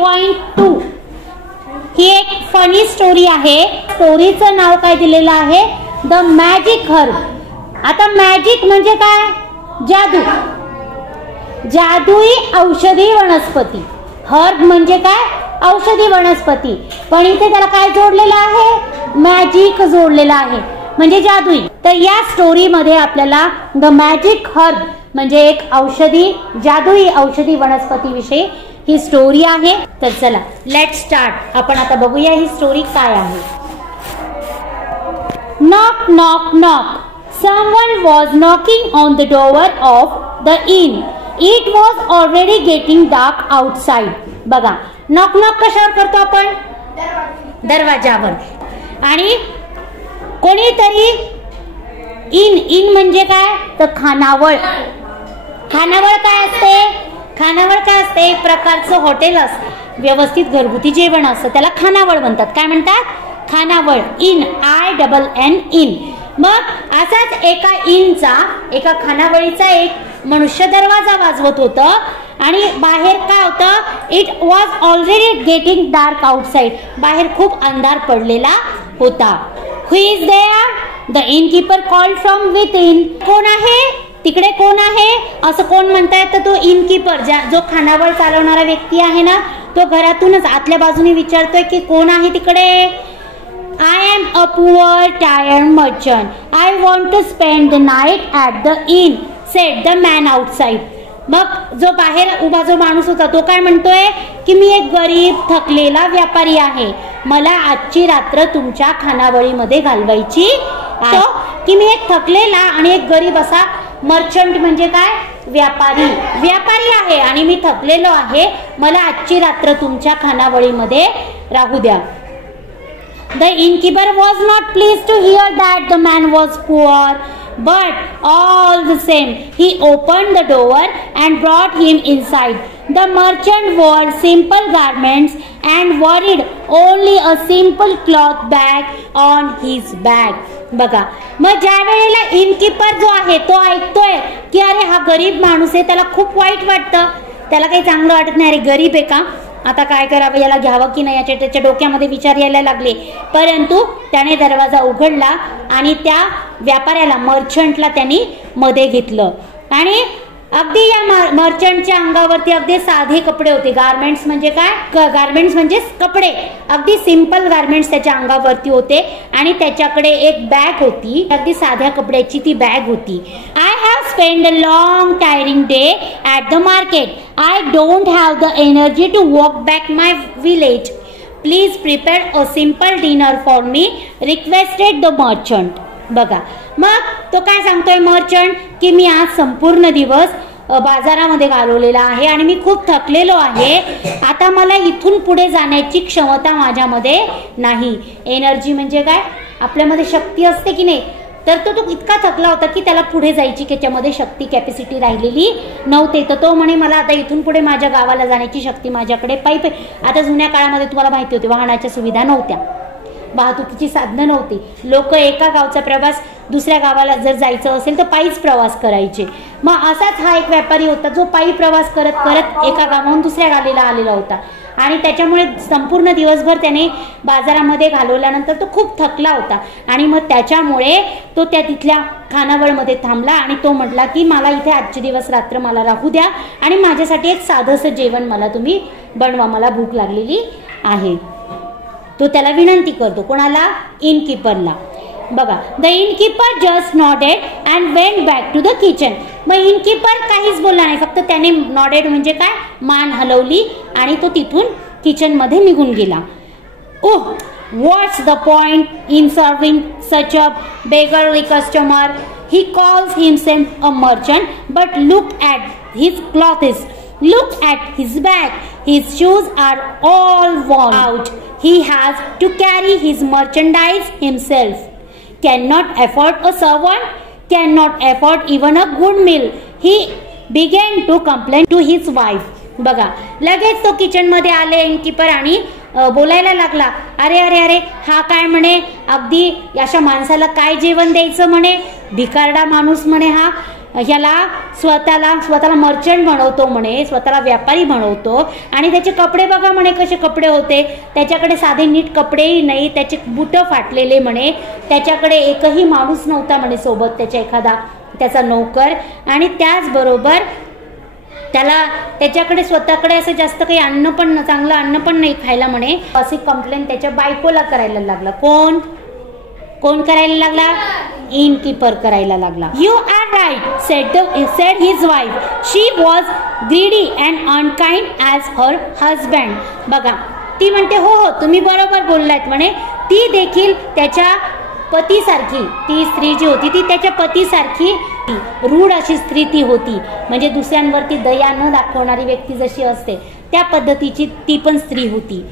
3.2 ही एक funny story आहे. स्टोरीचं नाव काय दिलेलं आहे? The magic herb. आता मॅजिक म्हणजे काय? जादू, जादुई औषधी वनस्पती. हर्ब म्हणजे काय? औषधी वनस्पती. पण इथे त्याला काय जोडलेलं आहे? मॅजिक जोडलेलं आहे, म्हणजे जादुई. तर या स्टोरी मध्ये आपल्याला द मॅजिक हर्ब म्हणजे एक औषधी, जादुई औषधी वनस्पती विषयी ही स्टोरी आहे. तर चला लेट स्टार्ट. आपण आता बघूया ही स्टोरी काय आहे. Knock knock knock. Someone was knocking on the door of the inn. It was already getting dark outside. बघा, नॉक नॉक कशावर करतो आपण? दरवाजावर. आणि कोणीतरी इन म्हणजे काय? तर खानावळ. खानावळ काय असते? खानावळ काय असते? एक प्रकारचं हॉटेल असतं, व्यवस्थित घरगुती जेवण असतं, त्याला खानावळ म्हणतात. काय म्हणतात? खानावळ. In, INN, in. मग असाच एका खानावळीचा एक मनुष्य दरवाजा वाजवत होतं आणि बाहेर काय होतं? It was already getting dark outside. बाहेर खूप अंधार पडलेला होता. Who is there? The innkeeper called from within. कोण आहे तिकडे? कोण आहे असं कोण म्हणताय? तर तो इनकीपर, जो खानावळ चालवणारा व्यक्ती आहे ना, तो घरातूनच आतल्या बाजूने विचारतोय की कोण आहे तिकडे? I am a poor tired merchant. I want to spend the night at the inn, said the man outside. मग जो बाहेर उभा जो माणूस होता तो काय म्हणतोय की मी एक गरीब थकलेला व्यापारी आहे, मला आजची रात्र तुमच्या खानावळीमध्ये घालवायची आहे. की मी एक थकलेला आणि एक गरीब असा, मर्चंट म्हणजे काय? व्यापारी आहे आणि मी थकलेलो आहे, मला आजची रात्र तुमच्या खानावळीमध्ये राहू द्या. The innkeeper was not pleased to hear that the man was poor, but all the same he opened the door and brought him inside. The merchant wore simple garments and worried only a simple cloth bag on his back. बघा, मग ज्या वेळेला innkeeper जो आहे तो ऐकतोय की अरे हा गरीब माणूस आहे, त्याला खूप वाईट वाटतं, त्याला काही चांगलं वाटत नाही. अरे गरीब आहे का, आता काय करावं, याला घ्यावं की नाही, त्याच्या डोक्यामध्ये विचार यायला लागले. परंतु त्याने दरवाजा उघडला आणि त्या व्यापाऱ्याला, मर्चंटला त्यांनी मध्ये घेतलं. आणि अगदी या मर्चंटच्या अंगावरती अगदी साधे कपडे होते. गारमेंट्स म्हणजे काय? गारमेंट्स म्हणजे कपडे. अगदी सिंपल गारमेंट्स त्याच्या अंगावरती होते आणि त्याच्याकडे एक बॅग होती, अगदी साध्या कपड्याची ती बॅग होती. I have spend a long tiring day at the market. I don't have the energy to walk back my village. Please prepare a simple dinner for me, requested the merchant. बघा, मग तो काय सांगतोय merchant की मी आज संपूर्ण दिवस बाजारामध्ये घालवलेला आहे आणि मी खूप थकलेलो आहे, आता मला इथून पुढे जाण्याची क्षमता माझ्यामध्ये नाही. एनर्जी म्हणजे काय? आपल्यामध्ये शक्ती असते की नाही, तर तो इतका थकला होता की त्याला पुढे जायची त्याच्यामध्ये शक्ती, कॅपॅसिटी राहिलेली नव्हते. तर तो म्हणे मला आता इथून पुढे माझ्या गावाला जाण्याची शक्ती माझ्याकडे पायी. आता जुन्या काळामध्ये तुम्हाला माहिती होती वाहनाच्या सुविधा नव्हत्या, वाहतुकीची साधनं नव्हती. लोक एका गावचा प्रवास दुसऱ्या गावाला जर जायचं असेल तर पायीच प्रवास करायचे. मग असाच हा एक व्यापारी होता जो पायी प्रवास करत करत एका गावाहून दुसऱ्या गावाला आलेला होता आणि त्याच्यामुळे संपूर्ण दिवसभर त्याने बाजारामध्ये घालवल्यानंतर तो खूप थकला होता. आणि मग त्याच्यामुळे तो त्या तिथल्या खानावळमध्ये थांबला आणि तो म्हटला की मला इथे आजचे दिवस रात्र मला राहू द्या आणि माझ्यासाठी एक साधंसं जेवण मला तुम्ही बनवा, मला भूक लागलेली आहे. तो त्याला विनंती करतो. कोणाला? इनकीपरला. बघा, the innkeeper just nodded and went back to the kitchen. मग इनकीपर काहीच बोलला नाही, फक्त त्याने नॉडेड म्हणजे काय? मान हलवली आणि तो तिथून किचन मध्ये निघून गेला. Oh, what's the point in serving such a beggarly customer. He calls himself a merchant, but look at his clothes, look at his bag, his shoes are all worn out, he has to carry his merchandise himself, cannot afford a servant, cannot afford even a good meal. He began to complain to his wife. बघा, लगेच तो kitchen मध्ये आले innkeeper आणि बोलायला लागला, अरे अरे अरे हा काय म्हणे, अगदी अशा माणसाला काय जेवण द्यायचं म्हणे, भिकारडा माणूस म्हणे हा, ह्याला स्वतःला मर्चंट बनवतो म्हणे, स्वतःला व्यापारी बनवतो आणि त्याचे कपडे बघा म्हणे कसे कपडे होते, त्याच्याकडे साधे नीट कपडेही नाही, त्याचे बुटं फाटलेले म्हणे, त्याच्याकडे एकही माणूस नव्हता म्हणे सोबत, त्याचा नौकर, आणि त्याचबरोबर त्याच्याकडे स्वतःकडे असं जास्त काही चांगलं अन्न पण नाही खायला म्हणे. अशी कंप्लेंट त्याच्या बायकोला करायला लागला. कोण करायला लागला? इनकीपर करायला लागला. You are right said his wife, she was greedy and unkind as her husband. बघा ती म्हणते हो तुम्ही बरोबर बोललात म्हणे, ती देखील त्याच्या पतीसारखी, ती स्त्री जी होती ती त्याच्या पतीसारखी रूढ अशी स्त्री ती होती, म्हणजे दुसऱ्यांवरती दया न दाखवणारी व्यक्ती जशी असते त्या पद्धतीची ती पण स्त्री होती.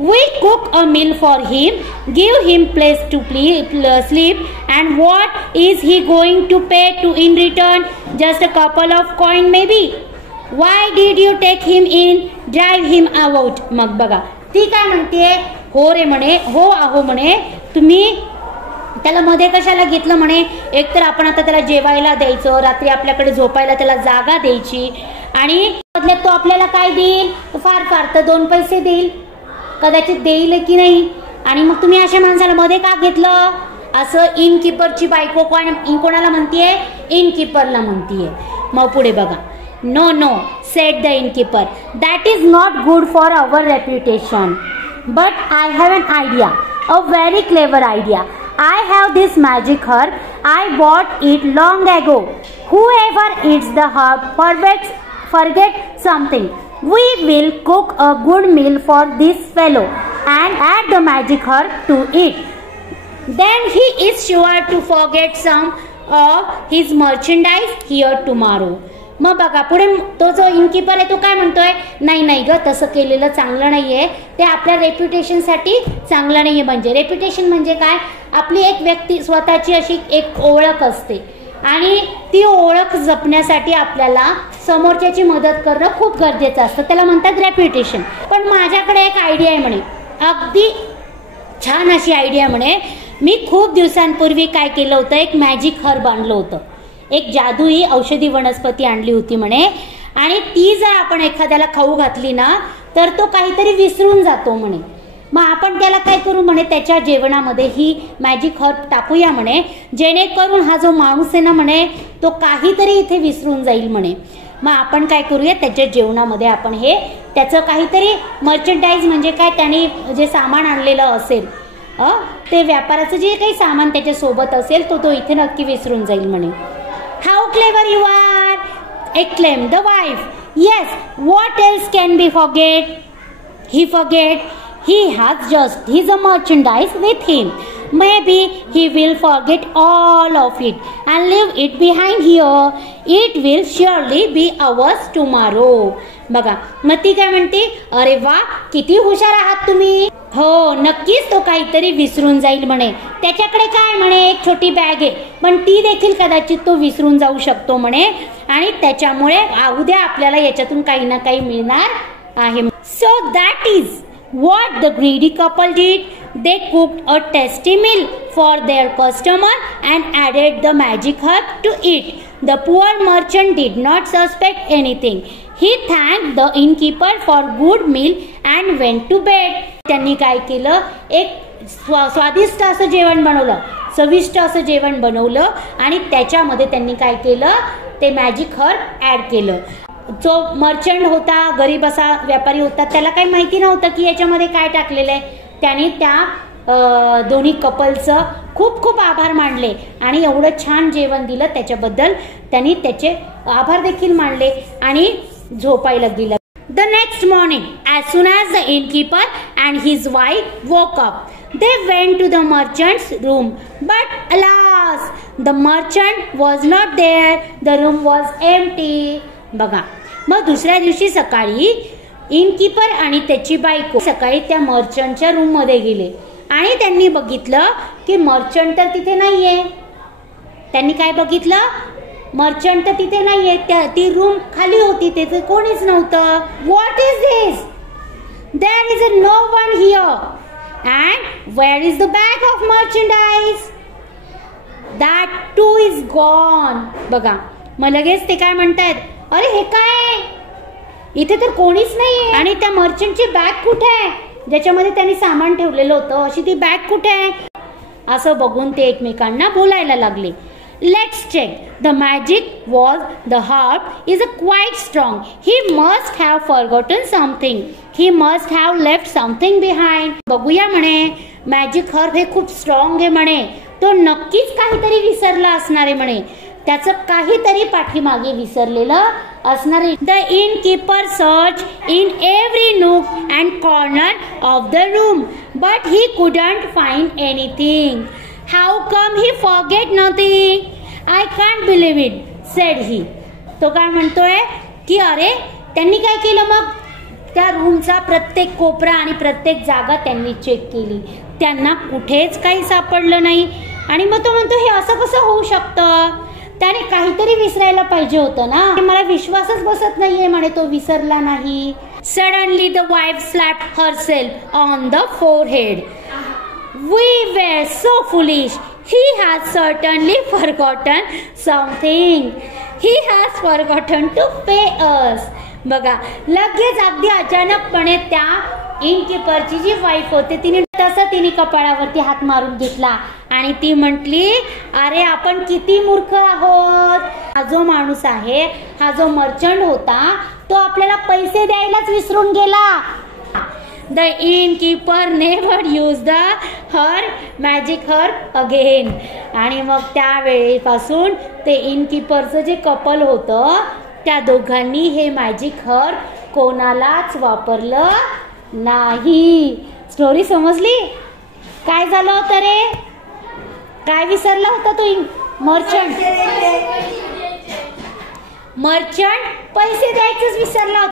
We cook a meal for him, give him place to sleep, and what is he going to pay to in return? Just a couple of coin maybe. Why did you take him in? Drive him out. मग बघा ती काय म्हणते, हो रे म्हणे, हो आहो म्हणे, तुम्ही त्याला मध्ये कशाला घेतलं म्हणे, एकतर आपण आता त्याला जेवायला द्यायचं, रात्री आपल्याकडे झोपायला त्याला जागा द्यायची, आणि बदल्यात तो आपल्याला काय देईल, फार तर 2 पैसे देईल, कदाचित देईल की नाही, आणि मग तुम्ही अशा माणसाला मध्ये का घेतलं, असं इनकीपरची बायको कोणाला म्हणतीये, इनकीपरला म्हणतीये. मग पुढे बघा, no said the innkeeper, that is not good for our reputation, but I have an idea, a very clever idea. I have this magic herb. I bought it long ago. Whoever eats the herb forget something. We will cook a good meal for this fellow and add the magic herb to it. Then he is sure to forget some of his merchandise here tomorrow. मग बघा पुढे तो जो innkeeper आहे तो काय म्हणतोय, नाही ग तसं केलेलं चांगलं नाहीये, ते आपल्या रेप्युटेशनसाठी चांगलं नाहीये. म्हणजे रेप्युटेशन म्हणजे काय, आपली एक व्यक्ती स्वतःची अशी एक ओळख असते, आणि ती ओळख जपण्यासाठी आपल्याला समोरच्याची मदत करणं खूप गरजेचं असतं, त्याला म्हणतात रेप्युटेशन. पण माझ्याकडे एक आयडिया आहे म्हणे, अगदी छान अशी आयडिया म्हणे, मी खूप दिवसांपूर्वी काय केलं होतं, एक मॅजिक हर्ब आणलं होतं, एक जादुई औषधी वनस्पती आणली होती म्हणे, आणि ती जर आपण एखाद्याला खाऊ घातली ना तर तो काहीतरी विसरून जातो म्हणे. मग आपण त्याला काय करू म्हणे, त्याच्या जेवणामध्ये ही मॅजिक हर्ब टाकूया म्हणे, जेणेकरून हा जो माणूस आहे ना म्हणे तो काहीतरी इथे विसरून जाईल म्हणे. मग आपण काय करूया, त्याच्या जेवणामध्ये आपण हे त्याचं काहीतरी मर्चंडाईज म्हणजे काय, त्याने जे सामान आणलेलं असेल ते व्यापाराचं जे काही सामान त्याच्या सोबत असेल तो इथे नक्की विसरून जाईल म्हणे. How clever you are! exclaimed the wife. Yes, what else can we forget? He forget. He has just his merchandise with him. Maybe he will forget all of it and leave it behind here. It will surely be ours tomorrow. बघा मग ती काय म्हणते, अरे वा किती हुशार आहात तुम्ही, हो नक्कीच तो काहीतरी विसरून जाईल म्हणे. त्याच्याकडे काय म्हणे, एक छोटी बॅग आहे, पण ती देखील कदाचित तो विसरून जाऊ शकतो म्हणे, आणि त्याच्यामुळे उद्या आपल्याला याच्यातून काही ना काही मिळणार आहे. So that is what the greedy couple did. They cooked a tasty meal for their customer and added the magic herb to it. The poor merchant did not suspect anything. He thanked the innkeeper for good meal and went to bed. त्यांनी काय केलं, एक स्वादिष्ट असं जेवण बनवलं, चविष्ट असं जेवण बनवलं, आणि त्याच्यामध्ये त्यांनी काय केलं, ते मॅजिक हर्ब ऍड केलं. जो मर्चंट होता, गरीब असा व्यापारी होता, त्याला काही माहिती नव्हतं की याच्यामध्ये काय टाकलेलं आहे. त्याने त्या दोन्ही कपलचं खूप खूप आभार मानले आणि एवढं छान जेवण दिलं त्याच्याबद्दल त्यांनी त्याचे आभार देखील मानले आणि झोपायला गेलं. The next morning, as soon as the innkeeper and his wife woke up, they went to the merchant's room. But alas, the merchant was not there. The room was empty. बघा मग दुसऱ्या दिवशी सकाळी इनकीपर आणि त्याची बायको सकाळी त्या मर्चंटच्या रूम मध्ये गेले आणि त्यांनी बघितलं की मर्चंट तर तिथे नाहीये. त्यांनी काय बघितलं, मर्चंट तर तिथे नाहीये, ती रूम खाली होती, तिथे कोणीच नव्हतं. What is this, there is no one here, and where is the bag of merchandise, that too is gone. बघा मग लगेच ते काय म्हणतायत, अरे हे काय, इथे तर कोणीच नाहीये, आणि त्या मर्चंटची बॅग कुठे आहे ज्याच्यामध्ये त्यांनी सामान ठेवलेलं होतं, अशी ती बॅग कुठे आहे. असं बघून ते एकमेकांना बोलायला लागले. Let's check. The magic was the harp is quite strong. He must have forgotten something. He must have left something behind. बघूया म्हणे, मॅजिक हर्प हे खूप स्ट्रॉंग आहे म्हणे, तो नक्कीच काहीतरी विसरला असणार आहे म्हणे, त्याचं काहीतरी पाठीमागे विसरलेलं असणार आहे. The innkeeper searched in every nook and corner of the room, but he couldn't find anything. How come he forget nothing? I can't believe it, said he. तो काय म्हणतोय की अरे त्यांनी काय केलं, मग त्या रूमचा प्रत्येक कोपरा आणि प्रत्येक जागा त्यांनी चेक केली, त्यांना कुठेच काही सापडलं नाही. आणि मग तो म्हणतो हे असं कसं होऊ शकतं, त्याने काहीतरी विसरायला पाहिजे होतं ना, मला विश्वासच बसत नाहीये म्हणे तो विसरला नाही. Suddenly the wife slapped herself on the forehead. We were so foolish. He has certainly forgotten something. He has forgotten to pay us. बघा, लगेच अगदी अचानकपणे त्या इनकीपरची जी वाईफ होती तिने कपाळावरती हात मारून घेतला आणि ती म्हटली, अरे आपण किती मूर्ख आहोत. हा जो माणूस आहे, हा जो मर्चंट होता, तो आपल्याला पैसे द्यायलाच विसरून गेला. The innkeeper never used her magic herb again. आणि मग त्या वेळेपासून ते इनकीपरचं जे कपल होतं, त्या दोघांनी हे मॅजिक हर्ब कोणालाच वापरलं नाही. स्टोरी समजली? काय झालं होतं रे, काय विसरला होता तो मर्चंट पैसे द्यायचंच विसरला होता.